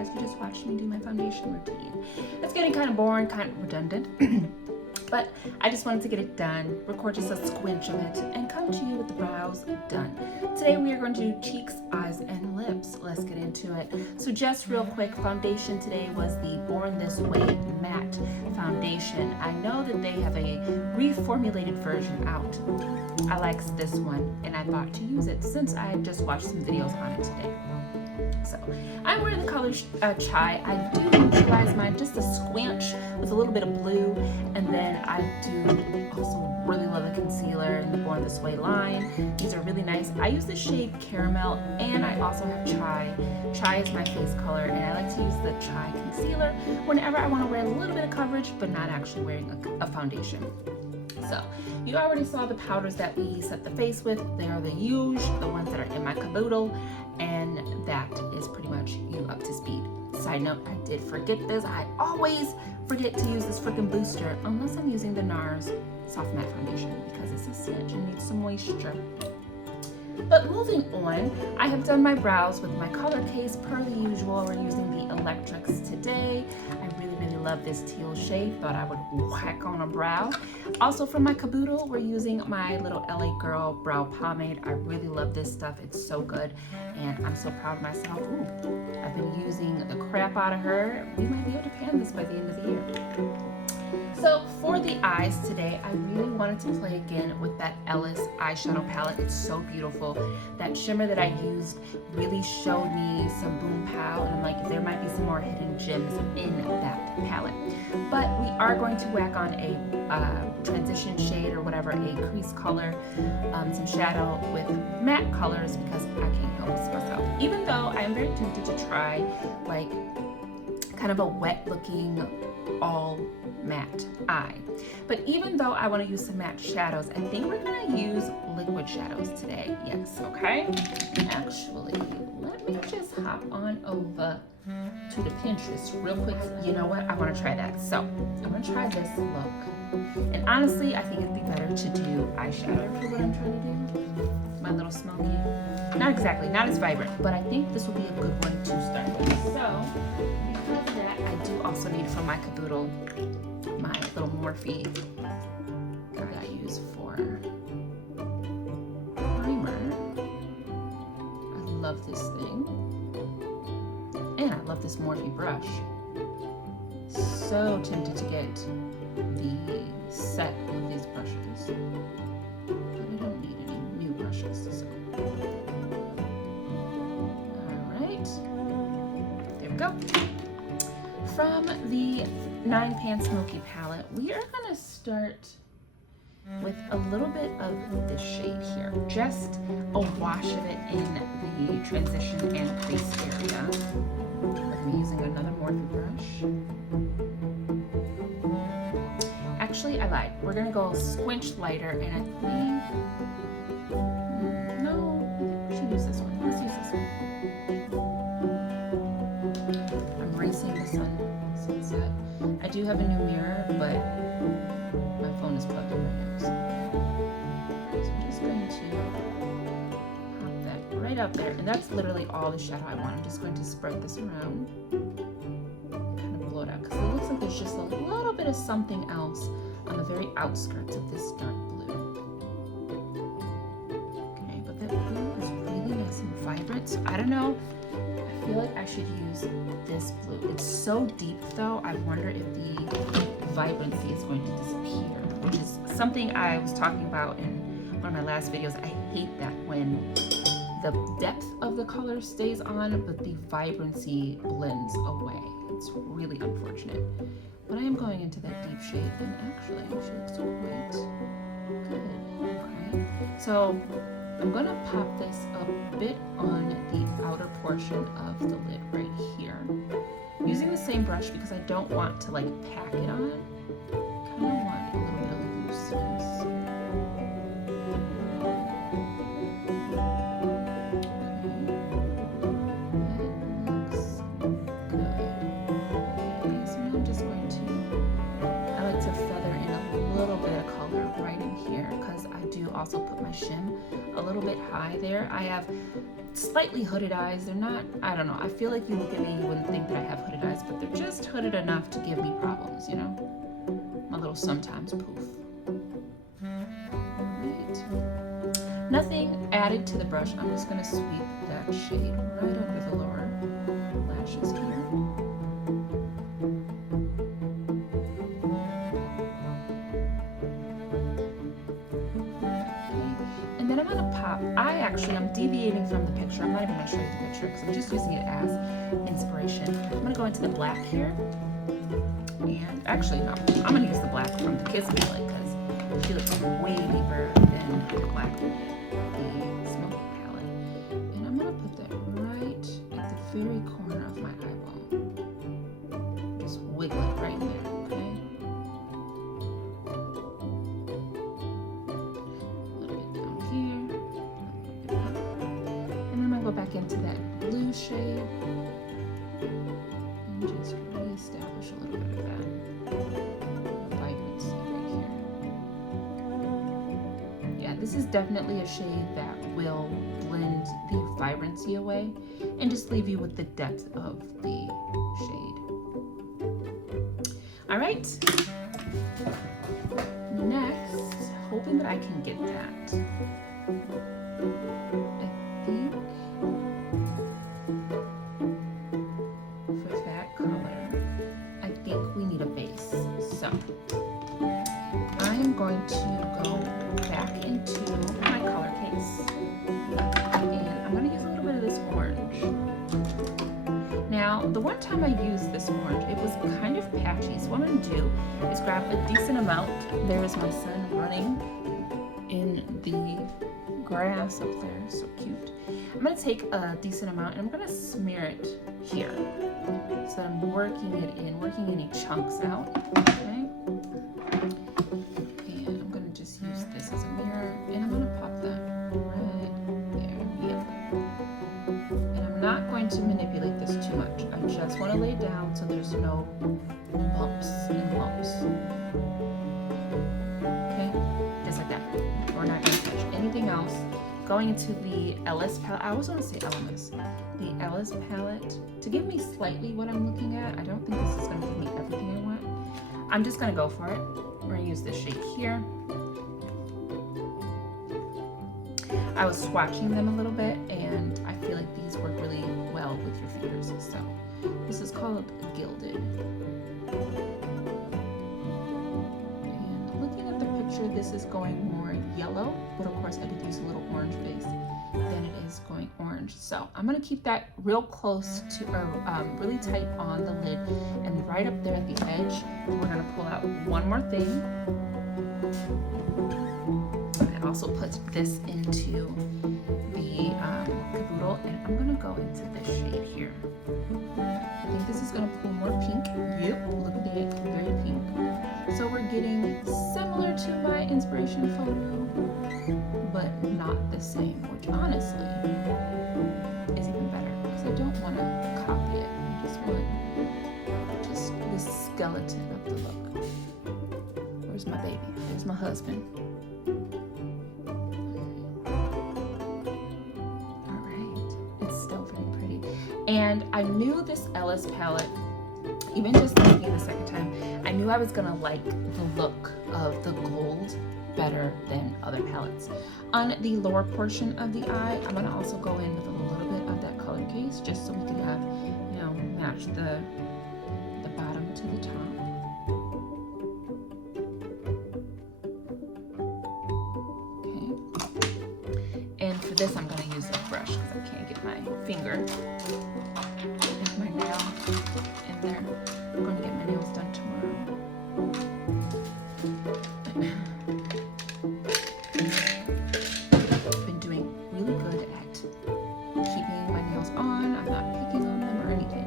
because you just watched me do my foundation routine. It's getting kind of boring, kind of redundant, but I just wanted to get it done, record just a squinch of it, and come to you with the brows done. Today we are going to do cheeks, eyes, and lips. Let's get into it. So just real quick, foundation today was the Born This Way Matte Foundation. I know that they have a reformulated version out. I like this one, and I thought to use it since I just watched some videos on it today. So I'm wearing the color Chai. I do neutralize mine just a squinch with a little bit of blue, and then I do also really love the concealer in the Born This Way line. These are really nice. I use the shade Caramel, and I also have Chai. Chai is my face color, and I like to use the Chai concealer whenever I want to wear a little bit of coverage but not actually wearing a foundation. So you already saw the powders that we set the face with. They are the usual, the ones that are in my caboodle, and that is pretty much you up to speed. Side note, I did forget this. I always forget to use this freaking booster unless I'm using the NARS Soft Matte Foundation because it's a smidge and needs some moisture. But moving on, I have done my brows with my color case per the usual. We're using the Electrics today. I really love this teal shade. Thought I would whack on a brow. Also from my caboodle, we're using my little LA Girl brow pomade. I really love this stuff. It's so good, and I'm so proud of myself. Ooh, I've been using the crap out of her. We might be able to pan this by the end of the year. So for the eyes today, I really wanted to play again with that Ellis eyeshadow palette. It's so beautiful. That shimmer that I used really showed me some boom pow, and I'm like, there might be some more hidden gems in that palette. But we are going to whack on a transition shade or whatever, a crease color, some shadow with matte colors because I can't help myself. Even though I am very tempted to try like kind of a wet looking all matte eye. But even though I want to use some matte shadows, I think we're going to use liquid shadows today. Yes, okay? Actually, let me just hop on over to the Pinterest real quick. You know what? I want to try that. So I'm going to try this look. And honestly, I think it'd be better to do eyeshadow for what I'm trying to do. My little smoky. Not exactly, not as vibrant, but I think this will be a good one to start with. So because of that, I do also need from my caboodle my little Morphe that I use for primer. I love this thing. And I love this Morphe brush. So tempted to get the set of these brushes. But I don't need any new brushes. So. Alright. There we go. From the 9 Pan Smoky palette, we are going to start with a little bit of this shade here. Just a wash of it in the transition and crease area. I'm using another Morphe brush. Actually, I lied. We're going to go squinch lighter, and I think... no, we should use this one. Let's use this one. I'm racing the sunset. I do have a new mirror, but my phone is plugged in right now. So I'm just going to pop that right out there. And that's literally all the shadow I want. I'm just going to spread this around. Kind of blow it out because it looks like there's just a little bit of something else on the very outskirts of this dark blue. Okay, but that blue is really nice and vibrant. So I don't know. I feel like I should use this blue. It's so deep though, I wonder if the vibrancy is going to disappear, which is something I was talking about in one of my last videos. I hate that when the depth of the color stays on, but the vibrancy blends away. It's really unfortunate. But I am going into that deep shade, and actually she looks quite good. Okay. So I'm gonna pop this a bit on the outer portion of the lid right here. Using the same brush because I don't want to like pack it on. Kind of want a little bit of looseness. Also put my shim a little bit high there. I have slightly hooded eyes. They're not, I don't know, I feel like you look at me, you wouldn't think that I have hooded eyes, but they're just hooded enough to give me problems, you know? My little sometimes poof. Right. Nothing added to the brush. I'm just gonna sweep that shade right over the lower lashes here. I'm deviating from the picture. I'm not even going to show you the picture because I'm just using it as inspiration. I'm going to go into the black here. And actually, no, I'm going to use the black from the Kiss palette because she looks way deeper than the black, the Smoky palette. And I'm going to put that right at the very corner of my eyeball. Just wiggle it right there, okay? Back into that blue shade and just reestablish a little bit of that vibrancy right here. Yeah, this is definitely a shade that will blend the vibrancy away and just leave you with the depth of the shade. All right, next, hoping that I can get that. Going to go back into my color case and I'm going to use a little bit of this orange. Now, the one time I used this orange, it was kind of patchy, so what I'm going to do is grab a decent amount. There is my son running in the grass up there, so cute. I'm going to take a decent amount and I'm going to smear it here so that I'm working any chunks out, okay? Just use this as a mirror and I'm going to pop that right there. Yep. And I'm not going to manipulate this too much. I just want to lay down so there's no bumps and lumps. Okay, just like that. We're not going to touch anything else. Going into the Ellis palette, I always want to say Ellis. The Ellis palette to give me slightly what I'm looking at. I don't think this is going to give me everything I want. I'm just going to go for it. We're going to use this shade here. I was swatching them a little bit and I feel like these work really well with your fingers. So this is called Gilded. And looking at the picture, this is going more yellow, but of course I did use a little orange base than it is going orange. So I'm gonna keep that real close to, or really tight on the lid and right up there at the edge. We're gonna pull out one more thing. I also put this into the caboodle and I'm gonna go into this shade here. I think this is gonna pull more pink. Yep, look at it, very pink. So we're getting similar to my inspiration photo, but not the same, which honestly is even better because I don't want to copy it. I just want just the skeleton of the look. Where's my baby? There's my husband. And I knew this Ellis palette, even just looking at the second time, I knew I was gonna like the look of the gold better than other palettes. On the lower portion of the eye, I'm gonna also go in with a little bit of that color case just so we can have, you know, match the bottom to the top. Okay. And for this, I'm gonna use a brush because I can't get my finger. My nail in there. I'm going to get my nails done tomorrow. I've been doing really good at keeping my nails on. I'm not picking on them or anything.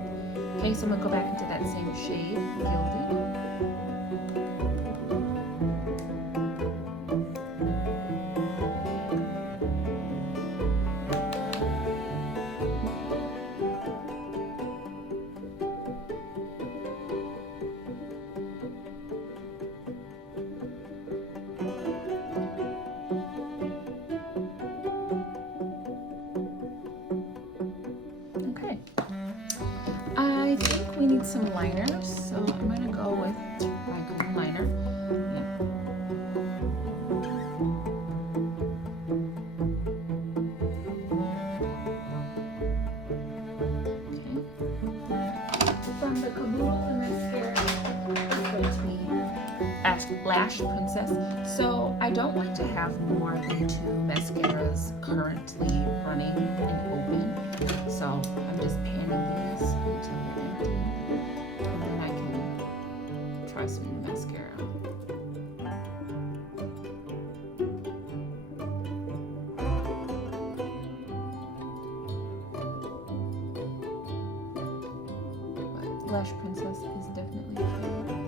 Okay, so I'm going to go back into that same shade, Gilded. we need some liners, so I'm gonna go with my green liner. Yeah. From the Caboodle, the mascara is going to be Lash Princess. So I don't want to have more than 2 mascaras currently running and open. So I'm just panning these until they're empty. And then I can try some new mascara. Lash Princess is definitely a favorite.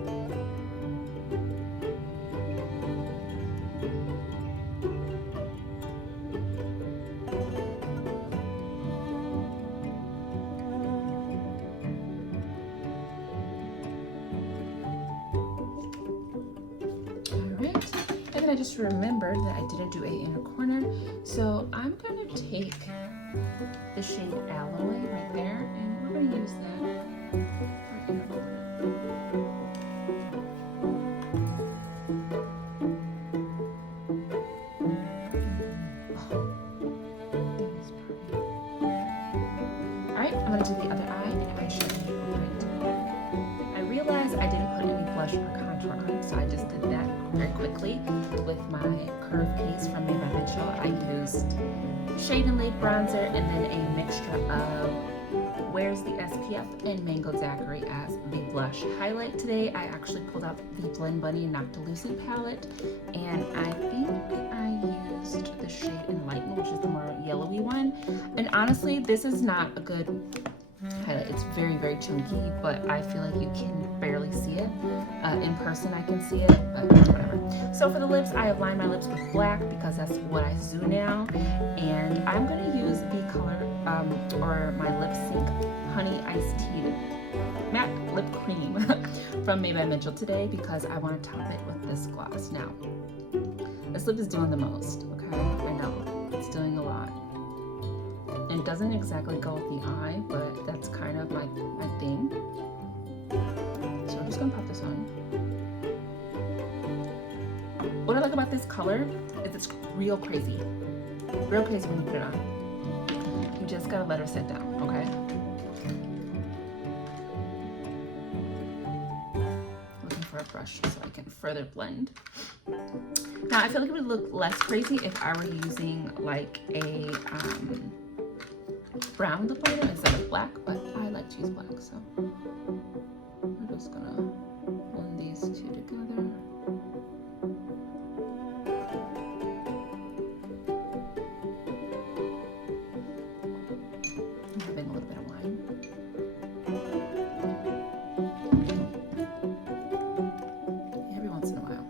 Alright, and then I just remembered that I didn't do a inner corner, so I'm going to take the shade Alloy right there, and we're going to use that. Alright, I'm going to do the other eye and I show you right. I realized I didn't put any blush or contour on, so I just did that very quickly with my curve case from Made by Mitchell. I used Shade and Laid bronzer and then a mixture of Where's the SPF and Mango Daiquiri as the blush highlight. Today I actually pulled out the Blend Bunny and Noctilucent palette, and I think I used the shade Enlighten, which is the more yellowy one. And honestly, this is not a good highlight. It's very, very chunky, but I feel like you can barely see it. In person I can see it, but whatever. So for the lips, I have lined my lips with black because that's what I do now. And I'm going to use the color, or my Lip Sync Honey Iced Tea Matte Lip Cream from Made by Mitchell today because I want to top it with this gloss. Now, this lip is doing the most, okay? I know, it's doing a lot. And it doesn't exactly go with the eye, but that's kind of my thing. So I'm just gonna pop this on. What I like about this color is it's real crazy. Real crazy when you put it on. You just gotta let her sit down, okay? Looking for a brush so I can further blend. Now I feel like it would look less crazy if I were using like a brown lip liner instead of black, but I like to use black, so I'm just gonna blend these two together. I'm having a little bit of wine. Every once in a while.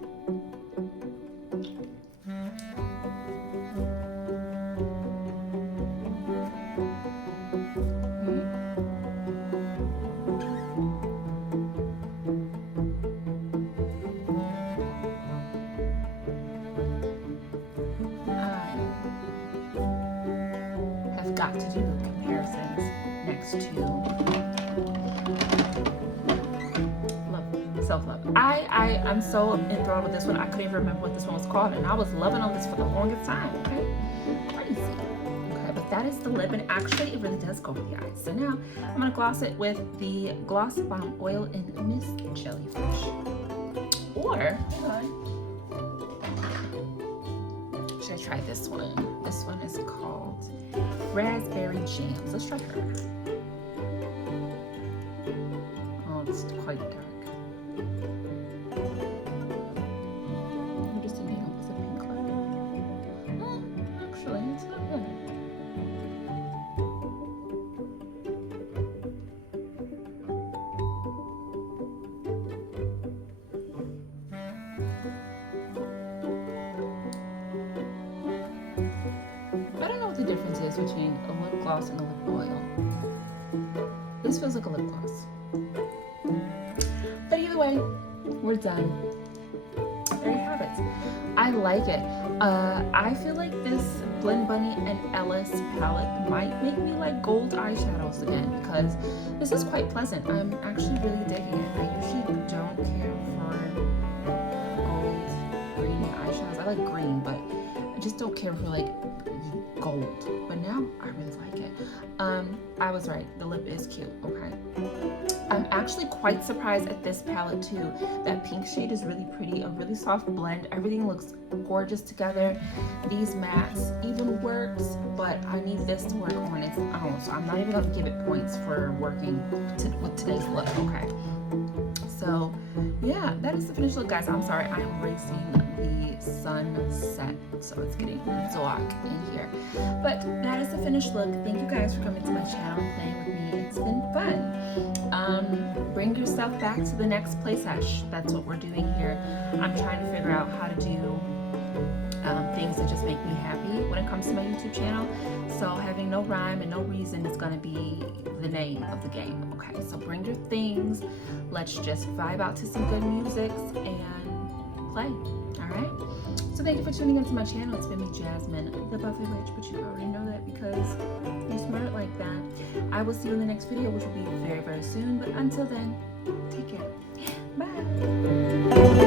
Got to do comparisons next to self-love. I'm so enthralled with this one. I couldn't even remember what this one was called, and I was loving on this for the longest time. Okay, crazy. Okay, but that is the lip, and actually it really does go with the eyes. So now I'm gonna gloss it with the Gloss Bomb Oil in Miss Jellyfish. Or should I try this one? This one is called Raspberry Jams. Let's try her. Oh, it's quite dark. I'm just thinking of a pink color. Oh, actually, it's not bad. I don't know what the difference is between a lip gloss and a lip oil. This feels like a lip gloss. But either way, we're done. There you have it. I like it. I feel like this Blend Bunny and Ellis palette might make me like gold eyeshadows again because this is quite pleasant. I'm actually really digging it. I usually don't care for gold, green eyeshadows. I like green, but I just don't care for like gold. But now I really like it. I was right. The lip is cute. Okay. I'm actually quite surprised at this palette too. That pink shade is really pretty, a really soft blend. Everything looks gorgeous together. These mattes even works, but I need this to work on its own. So I'm not even gonna give it points for working with today's look, okay? So yeah, that is the finished look, guys. I'm sorry, I am racing the sunset, so it's getting dark in here. But that is the finished look. Thank you guys for coming to my channel and playing with me. It's been fun. Bring yourself back to the next play sesh. That's what we're doing here. I'm trying to figure out how to do things that just make me happy when it comes to my YouTube channel. So having no rhyme and no reason is going to be the name of the game. Okay, so bring your things. Let's just vibe out to some good music and play. All right. So thank you for tuning into my channel. It's been me, Jasmine, the Buffy Witch, but you already know that because you're smart like that. I will see you in the next video, which will be very, very soon. But until then, take care. Bye.